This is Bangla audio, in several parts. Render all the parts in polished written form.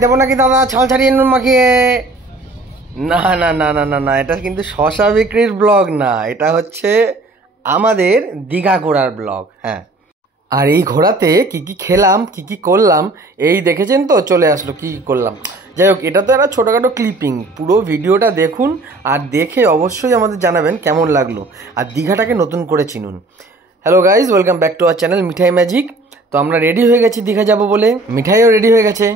দেবো নাকি দাদা ছাল ছাড়িয়ে নুন মাখিয়ে? না না না না না না, এটা কিন্তু শশা বিক্রির ব্লগ না, এটা হচ্ছে আমাদের দীঘা ঘোরার ব্লগ। হ্যাঁ, আর এই ঘোরাতে কি কি খেলাম কি কি করলাম এই দেখেছেন তো, চলে আসলো কি কি করলাম। যাই হোক, এটা তো একটা ছোটোখাটো ক্লিপিং, পুরো ভিডিওটা দেখুন আর দেখে অবশ্যই আমাদের জানাবেন কেমন লাগলো, আর দীঘাটাকে নতুন করে চিনুন। Hello guys, welcome back to our channel Mithai magic. তো আমরা রেডি হয়ে গেছি দীঘা যাব বলে, মিঠাইও রেডি হয়ে গেছে।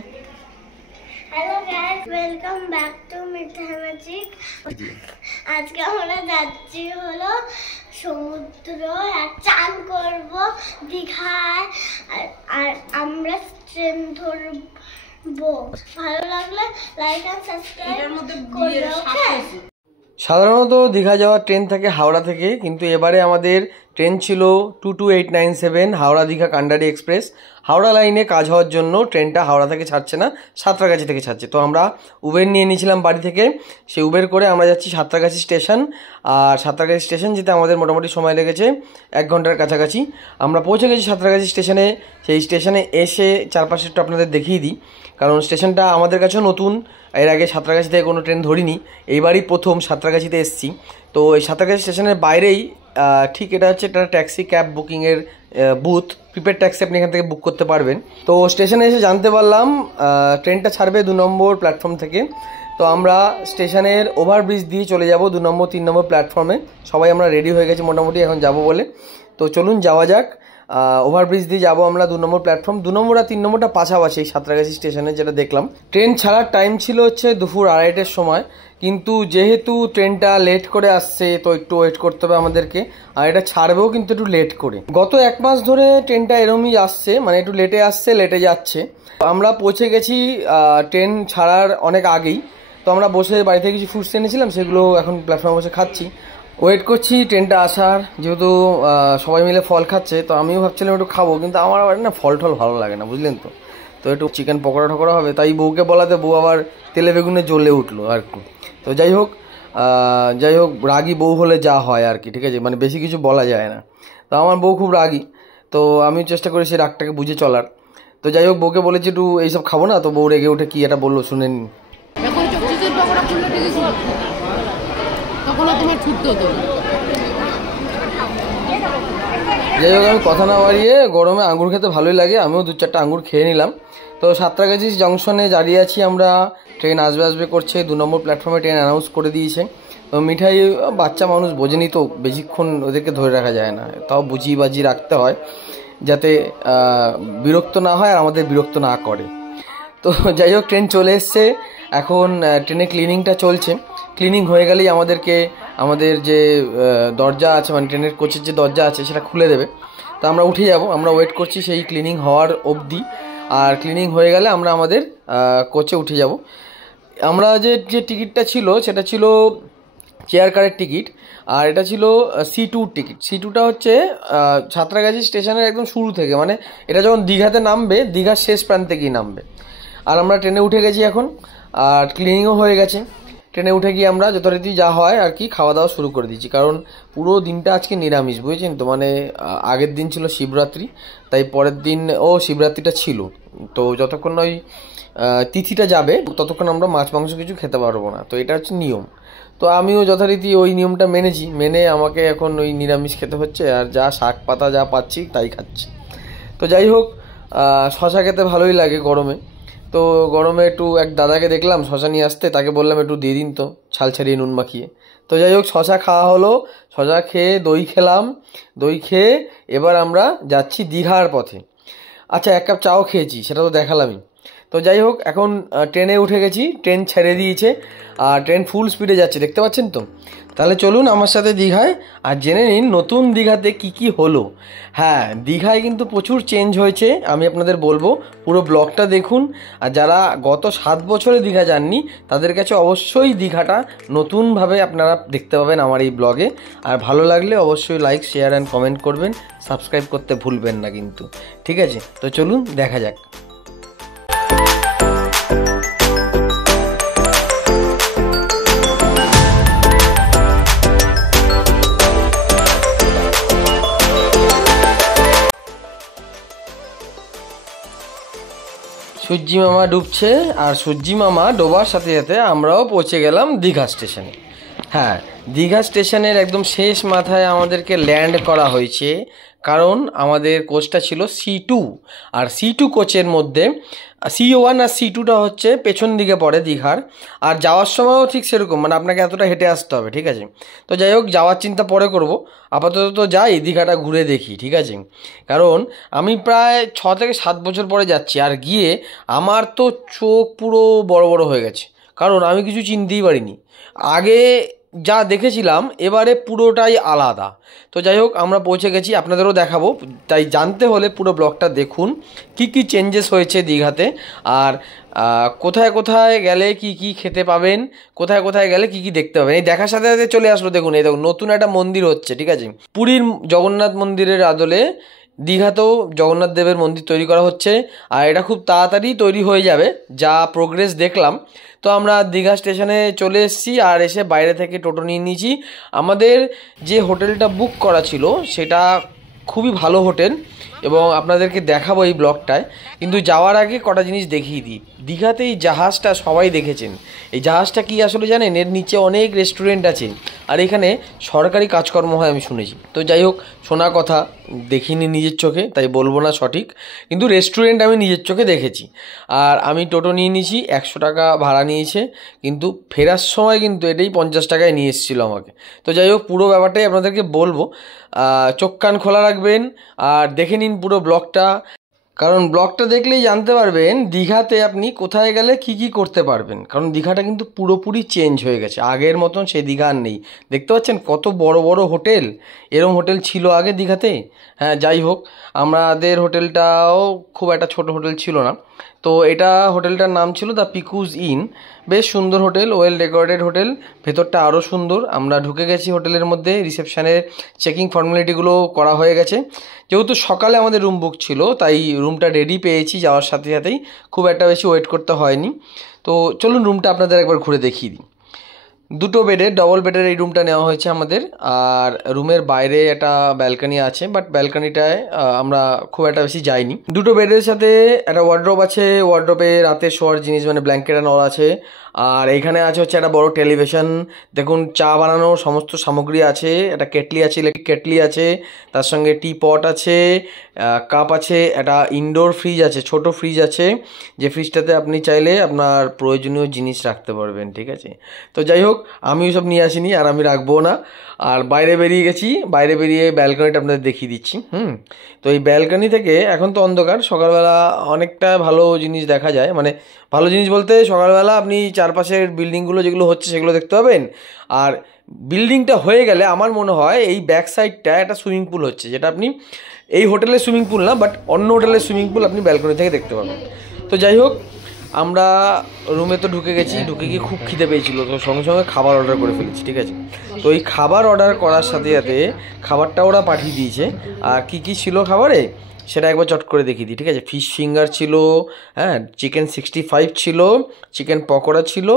Hello guys, welcome back two মিঠাই ম্যাজিক। আজকে আমরা যাচ্ছি হলো সমুদ্র, আর চান করব দীঘায়, আর আমরা ট্রেন ধরবো। ভালো লাগলে লাইক আর সাবস্ক্রাইব করবে, ওকে? সাধারণত দীঘা যাওয়ার ট্রেন থাকে হাওড়া থেকে, কিন্তু এবারে আমাদের ট্রেন ছিল 22897 হাওড়া দীঘা কান্ডারি এক্সপ্রেস। হাওড়া লাইনে কাজ হওয়ার জন্য ট্রেনটা হাওড়া থেকে ছাড়ছে না, সাঁতরাগাছি থেকে ছাড়ছে। তো আমরা উবের নিয়ে নিয়েছিলাম বাড়ি থেকে, সেই উবের করে আমরা যাচ্ছি সাঁতরাগাছি স্টেশন। আর সাঁতরাগাছি স্টেশন যেতে আমাদের মোটামুটি সময় লেগেছে 1 ঘন্টার কাছাকাছি। আমরা পৌঁছে গেছি সাঁতরাগাছি স্টেশনে। সেই স্টেশনে এসে চারপাশে একটু আপনাদের দেখিয়ে দিই, কারণ স্টেশনটা আমাদের কাছেও নতুন। এর আগে সাঁতরাগাছি থেকে কোনো ট্রেন ধরিনি, এইবারই প্রথম সাঁতরাগাছিতে এসেছি। তো এই সাঁতরাগাছি স্টেশনের বাইরেই ঠিক এটা হচ্ছে একটা ট্যাক্সি ক্যাব বুকিংয়ের বুথ, প্রিপেড ট্যাক্সি আপনি এখান থেকে বুক করতে পারবেন। তো স্টেশনে এসে জানতে পারলাম ট্রেনটা ছাড়বে 2 নম্বর প্ল্যাটফর্ম থেকে। তো আমরা স্টেশনের ওভারব্রিজ দিয়ে চলে যাব 2 নম্বর 3 নম্বর প্ল্যাটফর্মে। সবাই আমরা রেডি হয়ে গেছি মোটামুটি এখন যাব বলে। তো চলুন যাওয়া যাক। ওভারব্রিজ দিয়ে যাবো আমরা 2 নম্বর প্ল্যাটফর্ম। 2 নম্বর আর 3 নম্বরটা পাশাপাশি এই সাঁতরাগাছি স্টেশনে, যেটা দেখলাম। ট্রেন ছাড়ার টাইম ছিল হচ্ছে দুপুর 2:30-এর সময়, কিন্তু যেহেতু ট্রেনটা লেট করে আসছে তো একটু ওয়েট করতে হবে আমাদেরকে, আর এটা ছাড়বেও কিন্তু একটু লেট করে। গত 1 মাস ধরে ট্রেনটা এরমই আসছে, মানে একটু লেটে আসছে লেটে যাচ্ছে। আমরা পৌঁছে গেছি ট্রেন ছাড়ার অনেক আগেই। তো আমরা বসে বাড়িতে কিছু ফুডস এনেছিলাম, সেগুলো এখন প্ল্যাটফর্মে বসে খাচ্ছি, ওয়েট করছি ট্রেনটা আসার। যেহেতু সবাই মিলে ফল খাচ্ছে, তো আমিও ভাবছিলাম একটু খাবো, কিন্তু আমার আবার না ফল টল ভালো লাগে না, বুঝলেন তো। তো একটু চিকেন পকোড়া টকোড়া হবে, তাই বউকে বলাতে বউ আবার তেলে বেগুনে জ্বলে উঠলো আর কি। তো যাই হোক রাগী বউ হলে যা হয় আর কি, ঠিক আছে, মানে বেশি কিছু বলা যায় না। তো আমার বউ খুব রাগী, তো আমি চেষ্টা করি সেই রাগটাকে বুঝে চলার। তো যাই হোক, বউকে বলেছি একটু এইসব খাবো না, তো বউ রেগে উঠে কি এটা বললো শুনে নিন। যাই হোক, আমি কথা না বাড়িয়ে, গরমে আঙুর খেতে ভালোই লাগে, আমিও 2-4টা আঙুর খেয়ে নিলাম। তো সাঁতরাগাছি জংশনে দাঁড়িয়ে আছি আমরা, ট্রেন আসবে করছে। 2 নম্বর প্ল্যাটফর্মে ট্রেন অ্যানাউন্স করে দিয়েছে। তো মিঠাই বাচ্চা মানুষ বোঝেনি তো, বেশিক্ষণ ওদেরকে ধরে রাখা যায় না, তাও বুঝিয়ে বাজিয়ে রাখতে হয় যাতে বিরক্ত না হয় আর আমাদের বিরক্ত না করে। তো যাই হোক, ট্রেন চলে এসছে। এখন ট্রেনে ক্লিনিংটা চলছে। ক্লিনিং হয়ে গেলেই আমাদের যে দরজা আছে, মানে ট্রেনের কোচের যে দরজা আছে সেটা খুলে দেবে। তো আমরা উঠে যাব, আমরা ওয়েট করছি সেই ক্লিনিং হওয়ার অবধি। আর ক্লিনিং হয়ে গেলে আমরা আমাদের কোচে উঠে যাব। আমরা যে টিকিটটা ছিল সেটা ছিল চেয়ার কারের টিকিট, আর এটা ছিল C2 টিকিট। C2টা হচ্ছে সাঁতরাগাছি স্টেশনের একদম শুরু থেকে, মানে এটা যখন দীঘাতে নামবে, দীঘার শেষ প্রান্তে গিয়ে নামবে। আর আমরা ট্রেনে উঠে গেছি এখন, আর ক্লিনিংও হয়ে গেছে। ট্রেনে উঠে গিয়ে আমরা যথারীতি যা হয় আর কি খাওয়া দাওয়া শুরু করে দিয়েছি, কারণ পুরো দিনটা আজকে নিরামিষ, বুঝেছেন তো। মানে আগের দিন ছিল শিবরাত্রি, তাই পরের দিন শিবরাত্রিটা ছিল। তো যতক্ষণ ওই তিথিটা যাবে ততক্ষণ আমরা মাছ মাংস কিছু খেতে পারবো না, তো এটা হচ্ছে নিয়ম। তো আমিও যথারীতি ওই নিয়মটা মেনে আমাকে এখন ওই নিরামিষ খেতে হচ্ছে, আর যা শাক পাতা যা পাচ্ছি তাই খাচ্ছি। তো যাই হোক, শশা খেতে ভালোই লাগে গরমে। তো গরমে একটু এক দাদাকে দেখলাম শশা নিয়ে আসতে, তাকে বললাম একটু দিয়ে দিন তো ছাল ছাড়িয়ে নুন মাখিয়ে। তো যাই হোক, শশা খাওয়া হলো, শশা খেয়ে দই খেলাম। দই খেয়ে এবার আমরা যাচ্ছি দীঘার পথে। আচ্ছা, 1 কাপ চাও খেয়েছি, সেটা তো দেখালামই। তো যাই হোক, এখন ট্রেনে উঠে গেছি, ট্রেন ছেড়ে দিয়েছে আর ট্রেন ফুল স্পিডে যাচ্ছে, দেখতে পাচ্ছেন তো। তাহলে চলুন আমার সাথে দীঘায়, আর জেনে নিন নতুন দীঘাতে কি কি হলো। হ্যাঁ, দীঘায় কিন্তু প্রচুর চেঞ্জ হয়েছে, আমি আপনাদের বলবো, পুরো ব্লগটা দেখুন। আর যারা গত 7 বছরে দীঘা যাননি তাদের কাছে অবশ্যই দীঘাটা নতুনভাবে আপনারা দেখতে পাবেন আমার এই ব্লগে। আর ভালো লাগলে অবশ্যই লাইক শেয়ার অ্যান্ড কমেন্ট করবেন, সাবস্ক্রাইব করতে ভুলবেন না কিন্তু, ঠিক আছে। তো চলুন দেখা যাক। সূর্যি মামা ডুবছে আর সূর্যি মামা ডোবার সাথে সাথে আমরাও পৌঁছে গেলাম দীঘা স্টেশনে। হ্যাঁ, দীঘা স্টেশনের একদম শেষ মাথায় আমাদেরকে ল্যান্ড করা হয়েছে, কারণ আমাদের কোচটা ছিল C2, আর C2 কোচের মধ্যে C1 আর C2টা হচ্ছে পেছন দিকে পড়ে দীঘার, আর যাওয়ার সময়ও ঠিক সেরকম, মানে আপনাকে এতটা হেঁটে আসতে হবে, ঠিক আছে। তো যাই হোক, যাওয়ার চিন্তা পরে করব, আপাতত তো যাই দীঘাটা ঘুরে দেখি, ঠিক আছে। কারণ আমি প্রায় 6 থেকে 7 বছর পরে যাচ্ছি, আর গিয়ে আমার তো চোখ পুরো বড় বড় হয়ে গেছে, কারণ আমি কিছু চিনতেই পারিনি। আগে যা দেখেছিলাম এবারে পুরোটাই আলাদা। তো যাই হোক, আমরা পৌঁছে গেছি, আপনাদেরও দেখাবো। তাই জানতে হলে পুরো ব্লগটা দেখুন, কি কি চেঞ্জেস হয়েছে দীঘাতে, আর কোথায় কোথায় গেলে কি কি খেতে পাবেন, কোথায় কোথায় গেলে কি কি দেখতে পাবেন। এই দেখার সাথে সাথে চলে আসলো, দেখুন এই দেখুন নতুন একটা মন্দির হচ্ছে, ঠিক আছে। পুরীর জগন্নাথ মন্দিরের আদলে দীঘাতেও জগন্নাথ দেবের মন্দির তৈরি করা হচ্ছে, আর এটা খুব তাড়াতাড়ি তৈরি হয়ে যাবে, যা প্রোগ্রেস দেখলাম। তো আমরা দীঘা স্টেশনে চলে এসেছি, আর এসে বাইরে থেকে টোটো নিয়ে নিয়েছি। আমাদের যে হোটেলটা বুক করা ছিল সেটা খুবই ভালো হোটেল, এবং আপনাদেরকে দেখাবো এই ব্লগটায়। কিন্তু যাওয়ার আগে কটা জিনিস দেখিয়ে দিই। দীঘাতে এই জাহাজটা সবাই দেখেছেন, এই জাহাজটা কি আসলে জানেন, এর নিচে অনেক রেস্টুরেন্ট আছে, আর এখানে সরকারি কাজকর্ম হয় আমি শুনেছি। তো যাই হোক, শোনা কথা, দেখিনি নিজের চোখে, তাই বলবো না সঠিক, কিন্তু রেস্টুরেন্ট আমি নিজের চোখে দেখেছি। আর আমি টোটো নিয়ে নিয়েছি, 100 টাকা ভাড়া নিয়েছে, কিন্তু ফেরার সময় কিন্তু এটাই 50 টাকায় নিয়ে এসেছিলো আমাকে। তো যাই হোক, পুরো ব্যাপারটাই আপনাদেরকে বলবো, চোখ কান খোলা রাখবেন আর দেখে নিন পুরো ব্লগটা, কারণ ব্লগটা দেখলেই জানতে পারবেন দীঘাতে আপনি কোথায় গেলে কি কি করতে পারবেন। কারণ দীঘাটা কিন্তু পুরোপুরি চেঞ্জ হয়ে গেছে, আগের মতন সেই দীঘা আর নেই। দেখতে পাচ্ছেন কত বড় বড় হোটেল, এরকম হোটেল ছিল আগে দীঘাতে। হ্যাঁ, যাই হোক, আমাদের হোটেলটাও খুব একটা ছোট হোটেল ছিল না। তো এটা হোটেলটার নাম ছিল দ্য পিকুজ ইন, বেশ সুন্দর হোটেল, ওয়েল ডেকোরেটেড হোটেল, ভেতরটা আরও সুন্দর। আমরা ঢুকে গেছি হোটেলের মধ্যে, রিসেপশনের চেকিং ফর্মালিটিগুলো করা হয়ে গেছে। যেহেতু সকালে আমাদের রুম বুক ছিল, তাই রুমটা রেডি পেয়েছি, যাওয়ার সাথে সাথেই খুব একটা বেশি ওয়েট করতে হয়নি। তো চলুন রুমটা আপনাদের একবার ঘুরে দেখিয়ে দিই। 2 বেডের, ডবল বেডের এই রুমটা নেওয়া হয়েছে আমাদের, আর রুমের বাইরে একটা ব্যালকনি আছে, বাট ব্যালকনিটায় আমরা খুব একটা বেশি যাইনি। 2 বেডের সাথে একটা ওয়ার্ড্রোব আছে, ওয়ার্ড্রোবে রাতে শোয়ার জিনিস মানে ব্ল্যাঙ্কেট অ্যান্ড অল আছে। আর এইখানে আছে হচ্ছে একটা বড় টেলিভিশন, দেখুন চা বানানোর সমস্ত সামগ্রী আছে, একটা কেটলি আছে, ইলেকট্রিক কেটলি আছে, তার সঙ্গে টি পট আছে, কাপ আছে, একটা ইনডোর ফ্রিজ আছে, ছোট ফ্রিজ আছে, যে ফ্রিজটাতে আপনি চাইলে আপনার প্রয়োজনীয় জিনিস রাখতে পারবেন, ঠিক আছে। তো যাই হোক, আমি ওসব নিয়ে আসিনি, আর আমি রাখবো না। আর বাইরে বেরিয়ে গেছি, বাইরে বেরিয়ে ব্যালকনিটা আপনাদের দেখিয়ে দিচ্ছি। তো এই ব্যালকনি থেকে, এখন তো অন্ধকার, সকালবেলা অনেকটা ভালো জিনিস দেখা যায়, মানে ভালো জিনিস বলতে সকালবেলা আপনি চারপাশের বিল্ডিংগুলো যেগুলো হচ্ছে সেগুলো দেখতে পাবেন। আর বিল্ডিংটা হয়ে গেলে আমার মনে হয় এই ব্যাক সাইডটা একটা সুইমিং পুল হচ্ছে, যেটা আপনি এই হোটেলের সুইমিং পুল না, বাট অন্য হোটেলের সুইমিং পুল আপনি ব্যালকনি থেকে দেখতে পাবেন। তো যাই হোক, আমরা রুমে তো ঢুকে গেছি, ঢুকে গিয়ে খুব খিদে পেয়েছিল, তো সঙ্গে সঙ্গে খাবার অর্ডার করে ফেলেছি, ঠিক আছে। তো এই খাবার অর্ডার করার সাথে সাথে খাবারটা ওরা পাঠিয়ে দিয়েছে। আর কি কি ছিল খাবারে সেটা একবার চট করে দেখিয়ে দিই, ঠিক আছে। ফিশ ফিঙ্গার ছিল, হ্যাঁ, চিকেন 65 ছিল, চিকেন পকোড়া ছিল,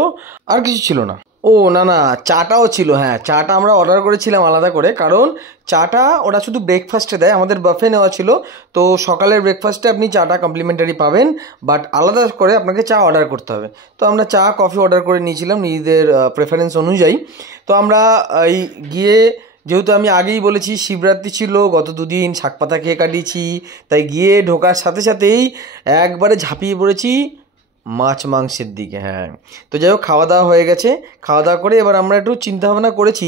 আর কিছু ছিল না। ও না না, চাটাও ছিল। হ্যাঁ, চাটা আমরা অর্ডার করেছিলাম আলাদা করে, কারণ চাটা ওরা শুধু ব্রেকফাস্টে দেয়, আমাদের বাফে নেওয়া ছিল। তো সকালের ব্রেকফাস্টে আপনি চাটা কমপ্লিমেন্টারি পাবেন, বাট আলাদা করে আপনাকে চা অর্ডার করতে হবে। তো আমরা চা কফি অর্ডার করে নিয়েছিলাম নিজেদের প্রেফারেন্স অনুযায়ী। তো আমরা এই গিয়ে, যেহেতু আমি আগেই বলেছি শিবরাত্রি ছিল, গত 2 দিন শাক পাতা খেয়ে কাটিয়েছি, তাই গিয়ে ঢোকার সাথে সাথেই একবারে ঝাঁপিয়ে পড়েছি মাছ মাংসের দিকে। হ্যাঁ, তো যাই হোক, খাওয়া দাওয়া হয়ে গেছে। খাওয়া দাওয়া করে এবার আমরা একটু চিন্তা ভাবনা করেছি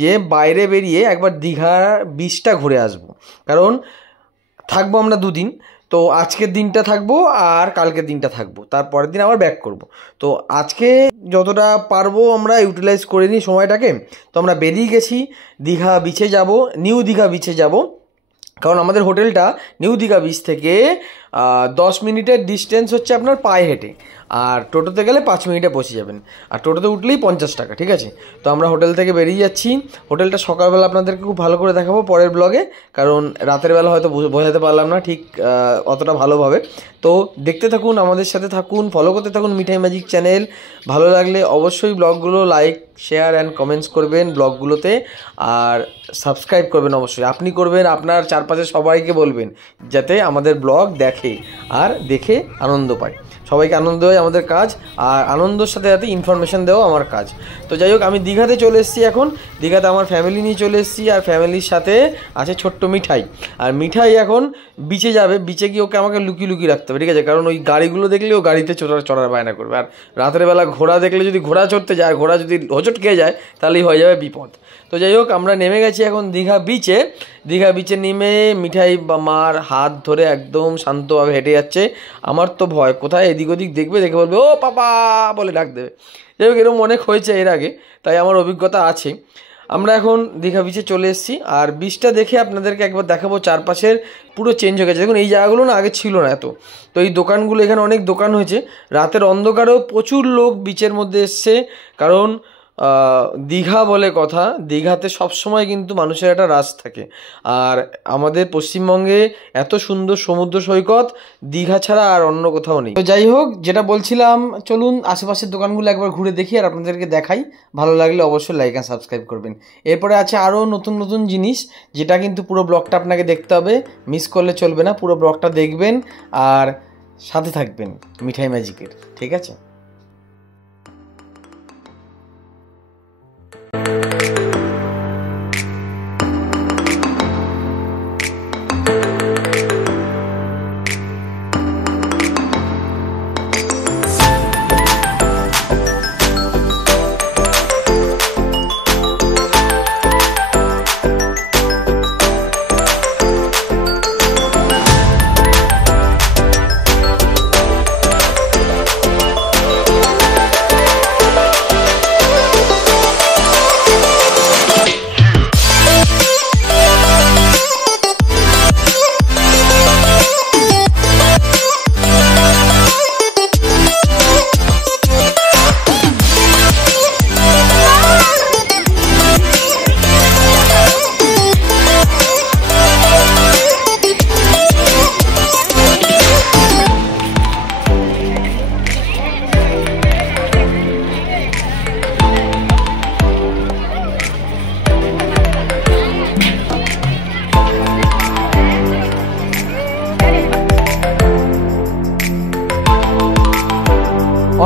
যে বাইরে বেরিয়ে একবার দীঘার বিচটা ঘুরে আসবো, কারণ থাকবো আমরা 2 দিন। তো আজকের দিনটা থাকবো আর কালকের দিনটা থাকবো, তারপরের দিন আবার ব্যাক করব। তো আজকে যতটা পারবো আমরা ইউটিলাইজ করে নিই সময়টাকে। তো আমরা বেরিয়ে গেছি, দীঘা বিচে যাব, নিউ দীঘা বিচে যাব, কারণ আমাদের হোটেলটা নিউ দীঘা বিচ থেকে 10 মিনিটের ডিস্টেন্স হচ্ছে আপনার পায়ে হেঁটে, আর টোটোতে গেলে 5 মিনিটে পৌঁছে যাবেন, আর টোটোতে উঠলেই 50 টাকা, ঠিক আছে। তো আমরা হোটেল থেকে বেরিয়ে যাচ্ছি। হোটেলটা সকালবেলা আপনাদেরকে খুব ভালো করে দেখাবো পরের ব্লগে, কারণ রাতের বেলা হয়তো বোঝাতে পারলাম না ঠিক অতটা ভালোভাবে। তো দেখতে থাকুন, আমাদের সাথে থাকুন, ফলো করতে থাকুন মিঠাই ম্যাজিক চ্যানেল। ভালো লাগলে অবশ্যই ব্লগগুলো লাইক, শেয়ার অ্যান্ড কমেন্টস করবেন ব্লগগুলোতে, আর সাবস্ক্রাইব করবেন অবশ্যই। আপনি করবেন, আপনার চারপাশে সবাইকে বলবেন, যাতে আমাদের ব্লগ দেখে আর দেখে আনন্দ পায়। সবাইকে আনন্দ দেওয়াই আমাদের কাজ, আর আনন্দের সাথে সাথে ইনফরমেশান দেওয়া আমার কাজ। তো যাই হোক, আমি দীঘাতে চলে এসেছি এখন। দীঘাতে আমার ফ্যামিলি নিয়ে চলে এসেছি, আর ফ্যামিলির সাথে আছে ছোট্ট মিঠাই। আর মিঠাই এখন বিচে যাবে, বিচে গিয়ে ওকে আমাকে লুকিয়ে লুকিয়ে রাখতে হবে, ঠিক আছে? কারণ ওই গাড়িগুলো দেখলে ও গাড়িতে চড়ার বায়না করবে। আর রাতের বেলা ঘোড়া দেখলে যদি ঘোড়া চড়তে যায়, ঘোড়া যদি হোঁচট খেয়ে যায়, তাহলেই হয়ে যাবে বিপদ। তো যাই হোক, আমরা নেমে গেছি এখন দীঘা বিচে। দীঘা বিচে নেমে মিঠাই বা মার হাত ধরে একদম শান্তভাবে হেঁটে যাচ্ছে। আমার তো ভয়, কোথায় এদিক ওদিক দেখবে, দেখে বলবে ও পাপা বলে ডাক দেবে। যাই হোক, এরকম অনেক হয়েছে এর আগে, তাই আমার অভিজ্ঞতা আছে। আমরা এখন দীঘা বিচে চলে এসেছি, আর বিচটা দেখে আপনাদেরকে একবার দেখাবো। চারপাশের পুরো চেঞ্জ হয়ে গেছে। দেখুন, এই জায়গাগুলো না আগে ছিল না এত। তো এই দোকানগুলো, এখানে অনেক দোকান হয়েছে। রাতের অন্ধকারেও প্রচুর লোক বিচের মধ্যে এসছে, কারণ দীঘা বলে কথা, দীঘাতে সবসময় কিন্তু মানুষের একটা রাশ থাকে। আর আমাদের পশ্চিমবঙ্গে এত সুন্দর সমুদ্র সৈকত দীঘা ছাড়া আর অন্য কোথাও নেই। তো যাই হোক, যেটা বলছিলাম, চলুন আশেপাশের দোকানগুলো একবার ঘুরে দেখি আর আপনাদেরকে দেখাই। ভালো লাগলে অবশ্যই লাইক অ্যান্ড সাবস্ক্রাইব করবেন। এরপরে আছে আরও নতুন নতুন জিনিস, যেটা কিন্তু পুরো ব্লগটা আপনাকে দেখতে হবে, মিস করলে চলবে না। পুরো ব্লগটা দেখবেন আর সাথে থাকবেন মিঠাই ম্যাজিকের, ঠিক আছে?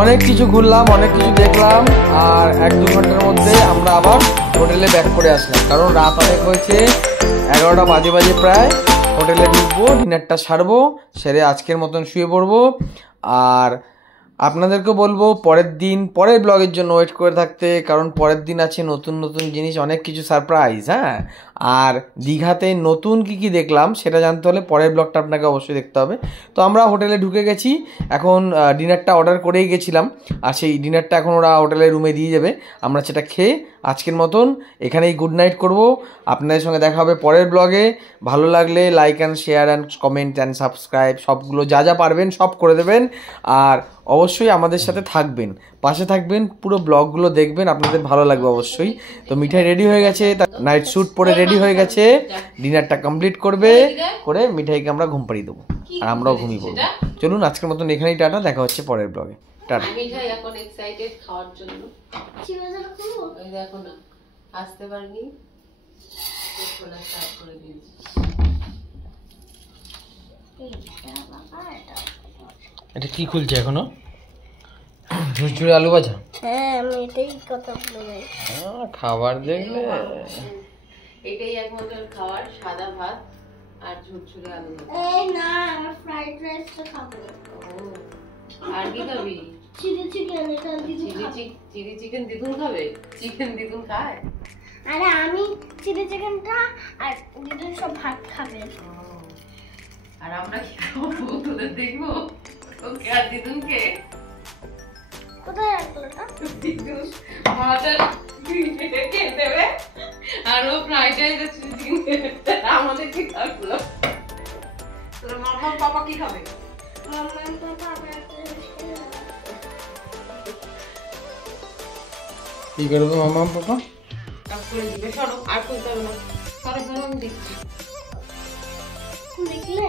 অনেক কিছু ঘুরলাম, অনেক কিছু দেখলাম, আর 1-2 ঘন্টার মধ্যে আমরা আবার হোটেলে ব্যাক করে আসলাম। কারণ রাত অনেক হয়েছে, 11টা বাজে প্রায়। হোটেলে ঢুকবো, ডিনারটা সারবো, সেরে আজকের মতন শুয়ে পড়বো। আর আপনাদেরকে বলবো পরের ব্লগের জন্য ওয়েট করে থাকতে, কারণ পরের দিন আছে নতুন নতুন জিনিস, অনেক কিছু সারপ্রাইজ। হ্যাঁ, আর দীঘাতে নতুন কি দেখলাম সেটা জানতে হলে পরের ব্লগটা আপনাকে অবশ্যই দেখতে হবে। তো আমরা হোটেলে ঢুকে গেছি, এখন ডিনারটা অর্ডার করেই গেছিলাম, আর সেই ডিনারটা এখন ওরা হোটেলের রুমে দিয়ে যাবে। আমরা সেটা খেয়ে আজকের মতন এখানেই গুড নাইট করবো। আপনাদের সঙ্গে দেখা হবে পরের ব্লগে। ভালো লাগলে like and share and comment and subscribe সবগুলো যা পারবেন সব করে দেবেন। আর অবশ্যই আমাদের সাথে থাকবেন, পাশে থাকবেন, পুরো ব্লগগুলো দেখবেন, আপনাদের ভালো লাগবে অবশ্যই। তো মিঠাই রেডি হয়ে গেছে, নাইট স্যুট পরে রেডি হয়ে গেছে, ডিনারটা কমপ্লিট করে মিঠাইকে আমরা ঘুম পাড়িয়ে দেবো, আর আমরাও ঘুমিয়ে পড়বো। চলুন আজকের মতন এখানেই টাটা, দেখা হচ্ছে পরের ব্লগে। টাটা। মিঠাই এখন এক্সাইটেড খাওয়ার জন্য। ওই দেখো না, আসতে পারিনি, খোলা স্টার্ট করে দিয়েছি। এটা কি খুলছে এখনো? ঝুরঝুরে আলু ভাজা। হ্যাঁ, আমি এটাই কথা বলে। খাবার দেখলে এটাই একমাত্র খাবার, সাদা ভাত আর ঝুরঝুরে আলু ভাজা। এই না, আমরা ফ্রাইড রাইসটা খাবো। আর কি খাবি? Chilli chicken. এটা চিলি চিকেন দিদুন খাবে? চিকেন দিদুন খায়? আরে আমি চিলি চিকেনটা আর দিদুন সব ভাত খাবে। আর আমরা কি খাবো? তোদের দেখবো ওকে আর দিদুনকে। কোথায় রাখলো এটা? দিদুন ভাতের খেয়ে দেবে, আর ও ফ্রাইড রাইস আর চিলি চিকেন আমাদের কি থাকলো। তোর মাম্মা পাপা কি খাবে? মাম্মা পাপা আমরা কি করবো মাম্মা পাপা? কাজ করে দিবে। সরো, আর করতে হবে না। সরো আমি দেখছি। দেখলে